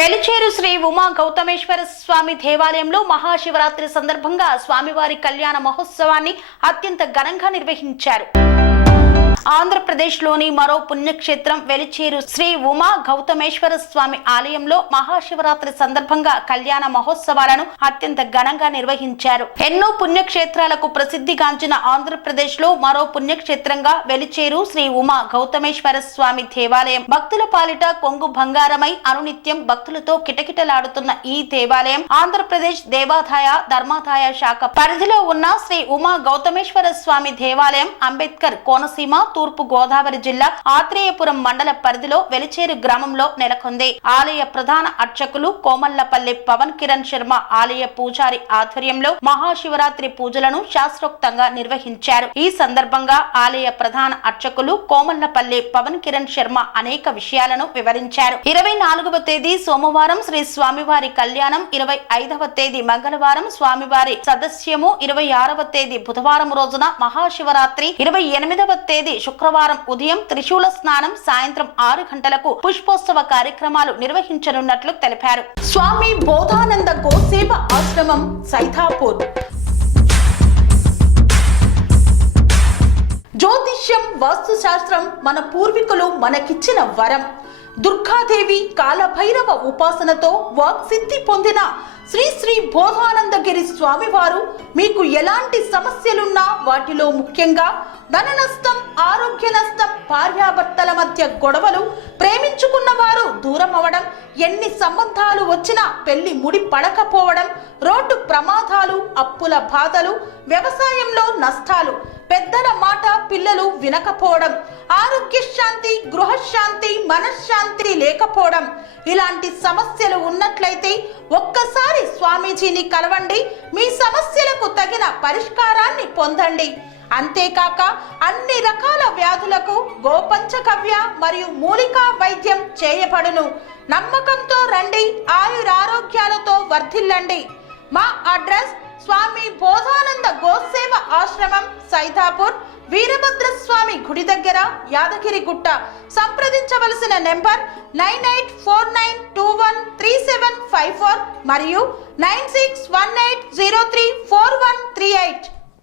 వెలిచేరు శ్రీ ఉమా గౌతమేశ్వర స్వామి దేవాలయంలో మహాశివరాత్రి సందర్భంగా స్వామివారి కళ్యాణ మహోత్సవాన్ని అత్యంత ఘనంగా నిర్వహించారు. ఆంధ్రప్రదేశ్లోని మరో పుణ్యక్షేత్రం వెలిచేరు శ్రీ ఉమా గౌతమేశ్వర స్వామి ఆలయంలో మహాశివరాత్రి సందర్భంగా కళ్యాణ మహోత్సవాలను అత్యంత ఘనంగా నిర్వహించారు. ఎన్నో పుణ్యక్షేత్రాలకు ప్రసిద్ధిగాంచిన ఆంధ్రప్రదేశ్ లో మరో పుణ్యక్షేత్రంగా వెలిచేరు శ్రీ ఉమా గౌతమేశ్వర స్వామి దేవాలయం భక్తుల పాలిట కొంగు బంగారమై అనునిత్యం భక్తులతో కిటకిటలాడుతున్న ఈ దేవాలయం ఆంధ్రప్రదేశ్ దేవాదాయ ధర్మాదాయ శాఖ పరిధిలో ఉన్న శ్రీ ఉమా గౌతమేశ్వర స్వామి దేవాలయం అంబేద్కర్ కోనసీమ తూర్పు గోదావరి జిల్లా ఆత్రేయపురం మండల పరిధిలో వెలిచేరు గ్రామంలో నెలకొంది. ఆలయ ప్రధాన అర్చకులు కోమల్లపల్లి పవన్ కిరణ్ శర్మ ఆలయ పూజారి ఆధ్వర్యంలో మహాశివరాత్రి పూజలను శాస్త్రోక్తంగా నిర్వహించారు. ఈ సందర్భంగా ఆలయ ప్రధాన అర్చకులు కోమల్లపల్లి పవన్ కిరణ్ శర్మ అనేక విషయాలను వివరించారు. 24వ తేదీ సోమవారం శ్రీ స్వామివారి కళ్యాణం, 25వ తేదీ మంగళవారం స్వామివారి సదస్యము, 26వ తేదీ బుధవారం రోజున మహాశివరాత్రి, 28వ తేదీ శుక్రవారం ఉదయం త్రిశూల స్నానం, సాయంత్రం 6 గంటలకు పుష్పోత్సవ కార్యక్రమాలు నిర్వహించనున్నట్లు తెలిపారు. స్వామి బోధానంద గోసేవ ఆశ్రమం సైథాపూర్. జ్యోతిష్యం, వాస్తుశాస్త్రం మన పూర్వీకులు మనకిచ్చిన వరం. దుర్గాదేవి, కాలభైరవ ఉపాసనతో వాక్సిద్ధి పొందిన శ్రీ శ్రీ బోధానందగిరి స్వామివారు మీకు ఎలాంటి సమస్యలున్నా, వాటిలో ముఖ్యంగా ధన నష్టం, ఆరోగ్య నష్టం, భార్యాభర్తల మధ్య గొడవలు, ప్రేమించుకున్న వారు దూరం అవడం, ఎన్ని సంబంధాలు వచ్చినా పెళ్లి ముడి పడకపోవడం, రోడ్డు ప్రమాదాలు, అప్పుల బాధలు, వ్యవసాయంలో నష్టాలు, పెద్దల మాట పిల్లలు వినకపోవడం, ఆరోగ్య శాంతి, గృహశాంతి, మనశ్శాంతి లేకపోవడం, ఇలాంటి సమస్యలు ఉన్నట్లయితే ఒక్కసారి స్వామీజీని కలవండి. మీ సమస్యలకు తగిన పరిష్కారాన్ని పొందండి. అంతేకాక అన్ని రకాల వ్యాధులకు గోపంచకవ్య మరియు మూలికా వైద్యం చేయబడును. నమ్మకంతో రండి, ఆయురారోగ్యాలతో వర్ధిల్లండి. మా అడ్రస్ స్వామి బోధానంద గోసేవ ఆశ్రమం సైథాపూర్, వీరభద్రస్వామి గుడి దగ్గర, యాదగిరిగుట్ట. సంప్రదించవలసిన నెంబర్ 9849213754 మరియు 9618034138.